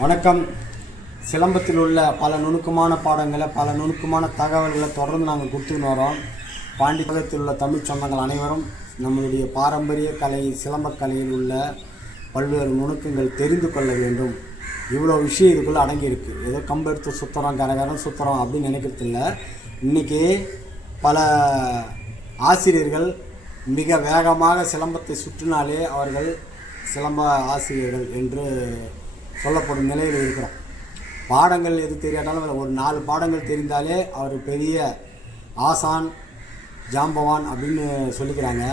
வணக்கம். சிலம்பத்தில் உள்ள பல நுணுக்கமான பாடங்களை பல நுணுக்கமான தகவல்களை தொடர்ந்து நாங்கள் கொடுத்துன்னு வரோம். பாண்டியத்தில் உள்ள தமிழ் சொந்தங்கள் அனைவரும் நம்மளுடைய பாரம்பரிய கலை சிலம்பக்கலையில் உள்ள பல்வேறு நுணுக்கங்கள் தெரிந்து கொள்ள வேண்டும். இவ்வளோ விஷயம் இதுக்குள்ளே அடங்கியிருக்கு. ஏதோ கம்பெடுத்து சுற்றுறோம் கரகரம் சுற்றுறோம் அப்படின்னு நினைக்கிறது இல்லை இன்றைக்கி பல ஆசிரியர்கள் மிக வேகமாக சிலம்பத்தை சுற்றினாலே அவர்கள் சிலம்ப ஆசிரியர்கள் என்று சொல்லப்படும் நிலையில் இருக்கிறோம். பாடங்கள் எது தெரியாட்டாலும் ஒரு நாலு பாடங்கள் தெரிந்தாலே அவர் பெரிய ஆசான் ஜாம்பவான் அப்படின்னு சொல்லிக்கிறாங்க.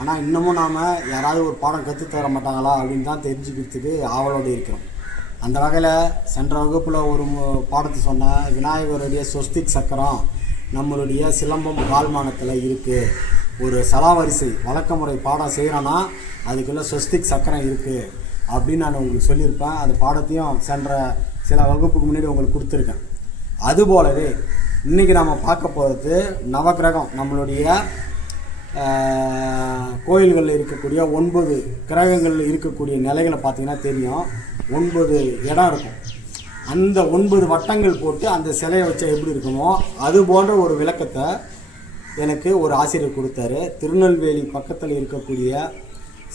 ஆனால் இன்னமும் நாம் யாராவது ஒரு பாடம் கற்றுத் தர மாட்டாங்களா அப்படின்னு தான் தெரிஞ்சுக்கிறதுக்கு ஆவலோடு இருக்கிறோம். அந்த வகையில் சென்ற வகுப்பில் ஒரு பாடத்தை சொன்னேன் விநாயகருடைய சொஸ்திக் சக்கரம் நம்மளுடைய சிலம்பம் கால்மானத்தில் இருக்குது ஒரு சலாவரிசை வழக்க முறை பாடம் செய்கிறோன்னா அதுக்குள்ளே சொஸ்திக் சக்கரம் இருக்குது அப்படின்னு நான் உங்களுக்கு சொல்லியிருப்பேன். அந்த பாடத்தையும் சென்ற சில வகுப்புக்கு முன்னாடி உங்களுக்கு கொடுத்துருக்கேன். அதுபோலவே இன்றைக்கி நாம் பார்க்க போகிறது நவக்கிரகம். நம்மளுடைய கோயில்களில் இருக்கக்கூடிய ஒன்பது கிரகங்களில் இருக்கக்கூடிய நிலைகளை பார்த்தீங்கன்னா தெரியும். ஒன்பது இடம் இருக்கும். அந்த ஒன்பது வட்டங்கள் போட்டு அந்த சிலையை வச்சா எப்படி இருக்குமோ அது போன்ற ஒரு விளக்கத்தை எனக்கு ஒரு ஆசிரியர் கொடுத்தாரு. திருநெல்வேலி பக்கத்தில் இருக்கக்கூடிய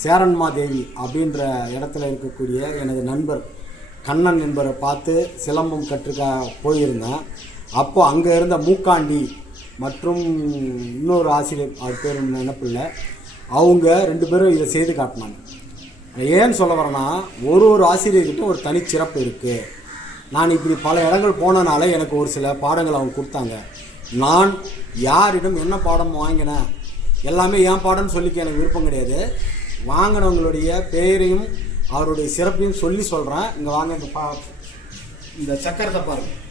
சேரன்மாதேவி அப்படின்ற இடத்துல இருக்கக்கூடிய எனது நண்பர் கண்ணன் என்பவரை பார்த்து சிலம்பம் கற்றுக்க போயிருந்தேன். அப்போ அங்கே இருந்த மூக்காண்டி மற்றும் இன்னொரு ஆசிரியர் அவர் பேர் நினப்பில்லை அவங்க ரெண்டு பேரும் இதை செய்து காட்டினாங்க. ஏன்னு சொல்ல வரேன்னா ஒரு ஒரு ஆசிரியர்கிட்ட ஒரு தனிச்சிறப்பு இருக்குது நான் இப்படி பல இடங்கள் போனனால எனக்கு ஒரு சில பாடங்கள் அவங்க கொடுத்தாங்க. நான் யாரிடம் என்ன பாடம் வாங்கினேன்? எல்லாமே என் பாடம்னு சொல்லிக்க எனக்கு விருப்பம் கிடையாது. வாங்கினவங்களுடைய பெயரையும் அவருடைய சிறப்பையும் சொல்லி சொல்கிறேன் இங்கே வாங்க இந்த பா இந்த சக்கரத்தை பாருங்கள்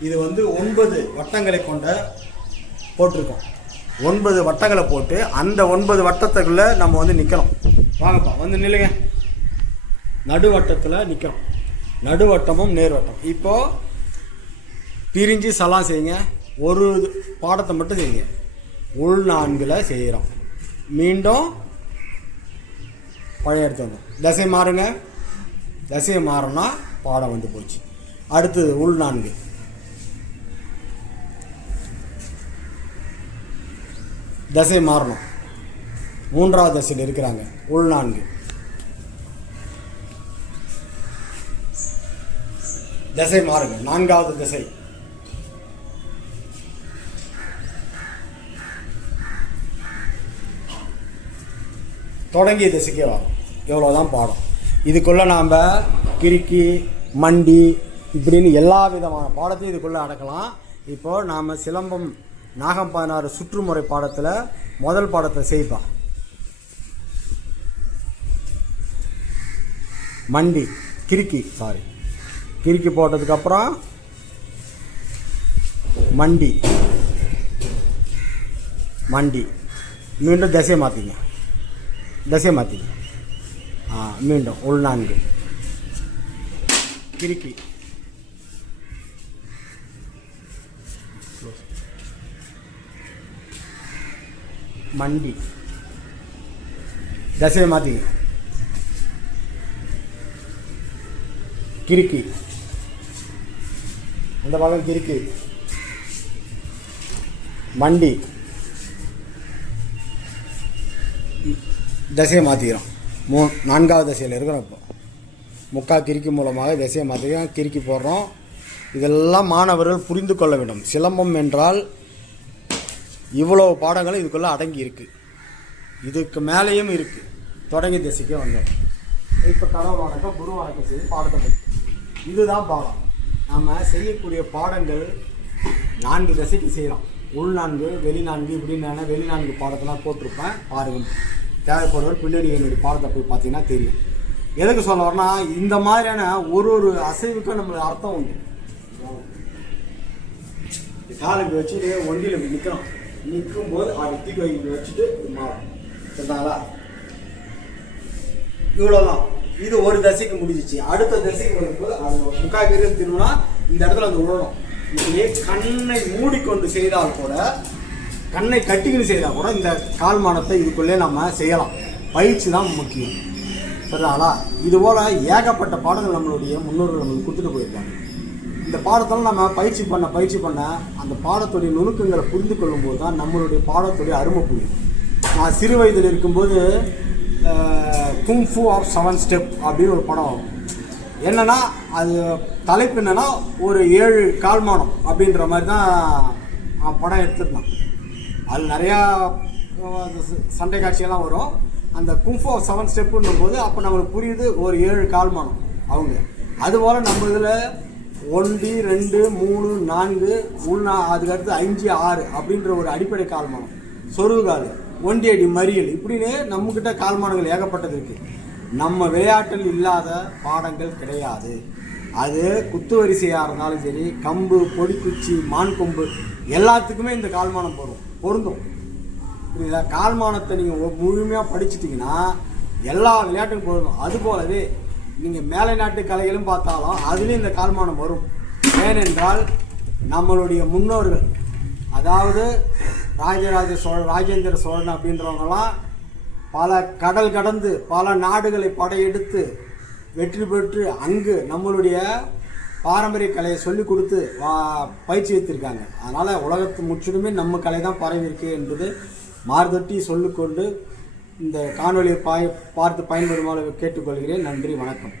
இது வந்து ஒன்பது வட்டங்களை கொண்ட போட்டிருக்கோம். ஒன்பது வட்டங்களை போட்டு அந்த ஒன்பது வட்டத்துக்குள்ளே நம்ம வந்து நிற்கணும் வாங்கப்பா வந்து நில்லுங்க. நடுவட்டத்தில் நிற்கிறோம் நடுவட்டமும் நேர்வட்டம். இப்போது பிரிஞ்சு சலாம் செய்யுங்க. ஒரு இது- பாடத்தை மட்டும் செய்யுங்க. உள் நான்கில் செய்கிறோம் மீண்டும் பழைய எடுத்து வந்தோம் தசை மாறுங்க. தசையை மாறினா பாடம் வந்து போச்சு. அடுத்தது உள் நான்கு. தசை மாறணும். மூன்றாவது தசையில் இருக்கிறாங்க. உள் நான்கு. தசை மாறுங்க. நான்காவது திசை. தொடங்கி திசைக்கே வரும் இவ்வளோதான் பாடம். இதுக்குள்ளே நாம் கிறுக்கி மண்டி இப்படின்னு எல்லா விதமான பாடத்தையும் இதுக்குள்ளே அடக்கலாம். இப்போது நாம் சிலம்பம் நாகம் பதினாறு சுற்றுமுறை பாடத்தில் முதல் பாடத்தை செய்ப்போம் மண்டி கிறுக்கி சாரி கிறுக்கி போட்டதுக்கப்புறம் மண்டி. மண்டி. மீண்டும் திசையை மாற்றிங்க திசையை மாற்றிங்க மீண்டும் உள்நான்கு நான்கு மண்டி திசையை மாற்றிங்க கிறுக்கி இந்த பக்கம் கிறுக்கி மண்டி திசையை மாற்றிக்கிறோம் மூ நான்காவது திசையில் இருக்கிறோம் இப்போ. முக்கா கிறுக்கி மூலமாக திசையை மாற்றிக்கிறோம் கிறுக்கி போடுறோம். இதெல்லாம் மாணவர்கள் புரிந்து கொள்ள வேண்டும். சிலம்பம் என்றால் இவ்வளோ பாடங்களும் இதுக்குள்ளே அடங்கி இருக்குது இதுக்கு மேலேயும் இருக்குது தொடங்கி திசைக்கே வந்தோம். இப்போ கடவுள் வணக்கம். குரு வணக்கம் செய்து பாடத்தை இதுதான் பாடம். நம்ம செய்யக்கூடிய பாடங்கள் நான்கு திசைக்கு செய்கிறோம் உள் நான்கு வெளிநான்கு இப்படின்னு வெளிநான்கு பாடத்தெல்லாம் போட்டிருப்பேன். பாருங்கள் தேவைப்படுவர். பின்னாடி என்னுடைய பாடத்தை போய் பார்த்தீங்கன்னா தெரியும். எதுக்கு சொல்ல வரேன்னா இந்த மாதிரியான ஒரு ஒரு அசைவுக்கும் நம்மளுக்கு அர்த்தம் உண்டு. காலை இப்படி வச்சுட்டு ஒண்டியில் இப்படி நிற்கிறோம் நிற்கும் போது அதை தூக்கி வைக்க வச்சுட்டு மாறும் சரிங்களா இவ்வளோதான் இது ஒரு தசைக்கு முடிஞ்சிச்சு. அடுத்த தசைக்கு வரும்போது அது முக்கால் கீரை திரும்பினா இந்த இடத்துல அது விழணும் இப்படியே கண்ணை மூடிக்கொண்டு செய்தால் கூட கண்ணை கட்டிக்கிட்டு செய்தால் கூட இந்த கால்மானத்தை இதுக்குள்ளே நம்ம செய்யலாம். பயிற்சி தான் முக்கியம். சரிங்களா இது போல் ஏகப்பட்ட பாடங்கள் நம்மளுடைய முன்னோர்கள் நம்மளுக்கு கொடுத்துட்டு போயிருக்காங்க. இந்த பாடத்தில் நம்ம பயிற்சி பண்ண பயிற்சி பண்ண அந்த பாடத்துடைய நுணுக்கங்களை புரிந்து கொள்ளும்போது தான் நம்மளுடைய பாடத்துடைய அருமை புரியும். நான் சிறு வயதில் இருக்கும்போது குங்ஃபு ஆஃப் செவன் ஸ்டெப் அப்படின்னு ஒரு படம் என்னென்னா அது தலைப்பு என்னன்னா ஒரு ஏழு கால்மானம் அப்படின்ற மாதிரி தான் படம் எடுத்துருந்தான். அது நிறையா சண்டை காட்சியெல்லாம் வரும். அந்த கும்ஃபோ செவன் ஸ்டெப்புன்னும் போது அப்போ நம்மளுக்கு புரியுது ஒரு ஏழு கால்மானம் அவங்க. அதுபோல் நம்ம இதில் ஒன்று ரெண்டு மூணு நான்கு உள்நா அதுக்கடுத்து அஞ்சு ஆறு அப்படின்ற ஒரு அடிப்படை கால்மானம் சொருகால் ஒண்டி அடி மறியல் இப்படின்னு நம்மக்கிட்ட கால்மானங்கள் ஏகப்பட்டது இருக்குது நம்ம விளையாட்டில் இல்லாத பாடங்கள் கிடையாது. அது குத்து வரிசையாக இருந்தாலும் சரி கம்பு பொடிக்குச்சி மான் கொம்பு எல்லாத்துக்குமே இந்த கால்மானம் போகும் பொருந்தும். புரியுதா? கால்மானத்தை நீங்கள் முழுமையாக படிச்சிட்டிங்கன்னா எல்லா விளையாட்டுக்கும் பொருந்தும். அது போலவே நீங்கள் மேலை நாட்டு கலைகளும் பார்த்தாலும் அதுலேயும் இந்த கால்மானம் வரும். ஏனென்றால் நம்மளுடைய முன்னோர்கள் அதாவது ராஜராஜ சோழன் ராஜேந்திர சோழன் அப்படின்றவங்கலாம் பல கடல் கடந்து பல நாடுகளை படையெடுத்து வெற்றி பெற்று அங்கு நம்மளுடைய பாரம்பரிய கலையை சொல்லி கொடுத்து வா- பயிற்சி வைத்திருக்காங்க. அதனால் உலகத்து முற்றிலுமே நம்ம கலை தான் பரவி இருக்கு என்பது மார்தொட்டி சொல்லிக்கொண்டு இந்த காணொலியை பாய் பார்த்து பயன்பெறுமாறு கேட்டுக்கொள்கிறேன். நன்றி வணக்கம்.